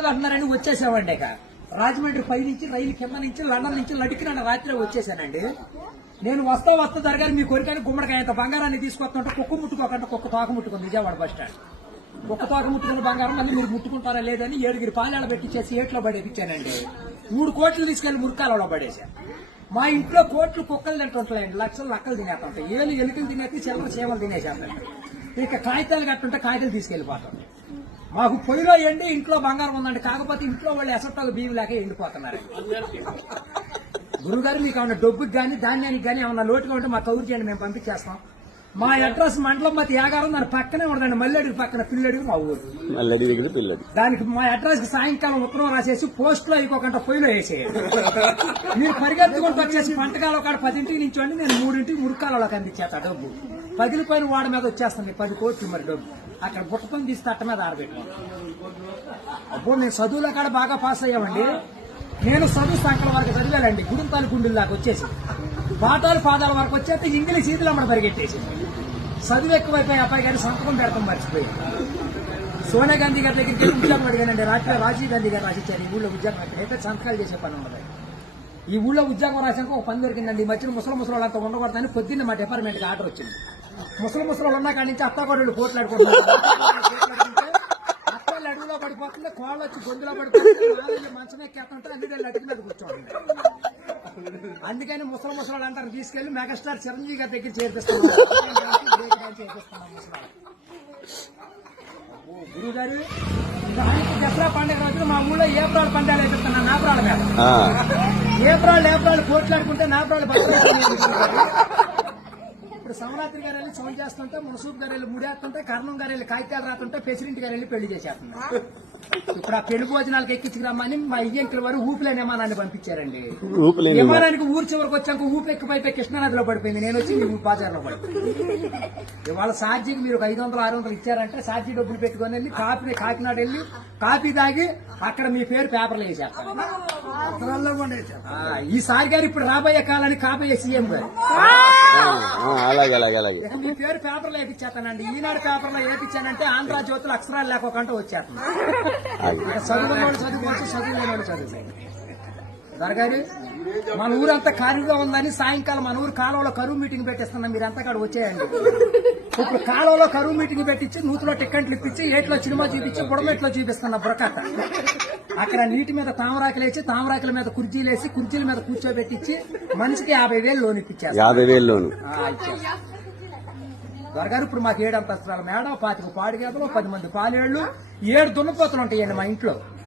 అంటున్నారని వచ్చేసామండి. ఇక రాజమండ్రి పై నుంచి రైలు కింద నుంచి లండన్ నుంచి లడికిన రాత్రి వచ్చేసానండి. నేను వస్తా దరగారు మీ కోరికని గుమ్మడికాయంత బంగారాన్ని తీసుకొస్తుంటే కుక్క ముట్టుకోకుండా కుక్క తోక ముట్టుకుంది విజయవాడ బస్ స్టాండ్. కుక్క తోక ముట్టుకున్న బంగారం మళ్ళీ మీరు ముట్టుకుంటారా లేదని 7 పాలేళ్ళ పెట్టించేసి ఏట్లో పడేపించానండి. 3 కోట్లు తీసుకెళ్లి మురికాలలో పడేశాను. మా ఇంట్లో కోట్లు కుక్కలు తింటుంటాయండి, లక్షలు లక్కలు తినేస్తుంటాయి. ఏళ్ళు ఎలుకలు తినేసి చిల్లర చీమలు తినేసేస్తాయి. ఇక కాగితాలు కట్టుంటే కాగితాలు తీసుకెళ్లిపోతాం. మాకు పొయ్యిలో ఎండి ఇంట్లో బంగారం ఉందండి, కాకపోతే ఇంట్లో వాళ్ళు ఎసట్టాలు బియ్యం లేక ఎండిపోతున్నారు. గురుగారు మీకు ఏమన్నా డబ్బుకి కానీ ధాన్యానికి కానీ ఏమన్నా లోటుగా ఉంటే మాకు కౌరు చేయండి, మేము పంపించేస్తాం. మా అడ్రస్ మండలం మధ్య యాగారం, దాని పక్కనే ఉండదండి. మల్లెడికి పక్కన పిల్లడికి మా ఊరు. దానికి మా అడ్రస్ కి సాయంకాలం ఉత్తరం రాసేసి పోస్ట్ లో అయిపోకుండా పొయ్యిలో వేసేయండి. మీరు పరిగెత్తుకుంటూ వచ్చేసి పంటకాల ఒక 10 నుంచి అండి, నేను 3 మురికాలలోకి అందించేస్తా డబ్బు. పగిలిపోయిన వాడి మీద వచ్చేస్తుంది 10 కోట్లు మరి డబ్బు. అక్కడ బుట్టతో తీసి తట్ట మీద ఆరబెట్టాను. అప్పుడు నేను చదువులో కాడ బాగా పాస్ అయ్యామండి. నేను చదువు సంకల వరకు చదివానండి, గుడింతాలు గుండెల దాకా వచ్చేసి పాదాల వరకు వచ్చేస్తే ఇంగ్లీష్ ఈదులు అమ్మడం పరిగెట్టేసి చదువు ఎక్కువైపోయి అబ్బాయి గారి సంతకం పెడతాం మర్చిపోయి సోనియా గాంధీ గారి దగ్గరికి ఉద్యోగం అడిగానండి. రాజీవ్ గాంధీ గారు రాసిచ్చారు ఈ ఊళ్ళో ఉద్యోగం అయితే సంతకాలు చేసే పని ఉండదు. ఈ ఊళ్ళో ఉద్యోగం రాసాక ఒక పని దొరికిందండి. ఈ మధ్యన ముసలి వాళ్ళంతా ఉండకూడదని పొద్దున్న మా డిపార్ట్మెంట్ కి ఆర్డర్ వచ్చింది. ముసలి వాళ్ళు ఉన్న కాడి నుంచి అత్తాకోడళ్ళు పోట్లాడుకుంటున్నారు. అత్తాళ్ళు అడుగులో పడిపోతుంది, కోళ్ళు వచ్చి గొంతులో పడిపోతుంది, మంచం ఎక్కేస్తుంటే అన్ని అడిగి మీద కూర్చోండి. అందుకని ముసలి వాళ్ళంతా తీసుకెళ్లి మెగాస్టార్ చిరంజీవి గారి దగ్గర చేర్పిస్తున్నాం. గురువు గారు దానికి దసరా పండుగ రోజున మా ఊళ్ళో ఏప్రాల్ పందాలు వేపిస్తున్నాను. నాపరాల మీద ఏప్రాల్ పోట్లాడుకుంటే నాపరాలు ఇప్పుడు సమరాత్రి గారు వెళ్ళి సౌండ్ చేస్తుంటే, మునసూబ్ గారు వెళ్ళి ముడేస్తుంటే, కర్ణం గారు వెళ్ళి కాగితాలు రాతుంటే, ప్రెసిడెంట్ గారు వెళ్ళి పెళ్లి చేసేస్తున్నారు. ఇప్పుడు ఆ పెళ్లి భోజనాలకు ఎక్కించుకురమ్మని మా ఇయ్యంకుల వారు ఊపిలేని విమానాన్ని పంపించారండి. విమానానికి ఊరు చివరికి వచ్చాక ఊపి ఎక్కిపోయి కృష్ణానదిలో పడిపోయింది. నేను వచ్చి మీ బాజార్లో పడిపోయింది. ఇవాళ ఛార్జీకి మీరు 500-600 ఇచ్చారంటే ఛార్జీ డబ్బులు పెట్టుకుని వెళ్ళి కాకినాడ వెళ్ళి కాఫీ తాగి అక్కడ మీ పేరు పేపర్లో వేసేస్తారు. ఈసారి గారు ఇప్పుడు రాబోయే కాలానికి కాబోయే సీఎం గారు మీ పేరు పేపర్లో వేపించేస్తానండి. ఈనాడు పేపర్లో వేపించానంటే ఆంధ్ర జ్యోతులు అక్షరాలు లేకోకుండా వచ్చేస్తాను. చదువుకున్నోడు చదువుకోవచ్చు, చదువులేనోడు చదువుకోవచ్చు. దొరగారు మన ఊరంతా ఖాళీగా ఉందని సాయంకాలం మన ఊరు కాలువలో కరువు మీటింగ్ పెట్టిస్తున్నాం. మీరంతా అక్కడ వచ్చేయండి. ఇప్పుడు కాలువలో కరువు మీటింగ్ పెట్టించి నూతులో టిక్కెట్లు ఇప్పించి ఏట్లో సినిమా చూపించి బుడమెట్లో చూపిస్తున్నా బురకట్ట. అక్కడ నీటి మీద తామరాకులు వేసి తామరాకుల మీద కుర్చీలేసి కుర్చీల మీద కూర్చోబెట్టించి మనిషికి 50,000 లోన్ ఇప్పించారు. 50,000 లోన్ దొరగారు ఇప్పుడు మాకు 7 అంతస్తుల మేడ, 25 పాడిగేదలు, 10 మంది పాలేళ్లు, 7 దున్నపోతులు ఉంటాయండి మా ఇంట్లో.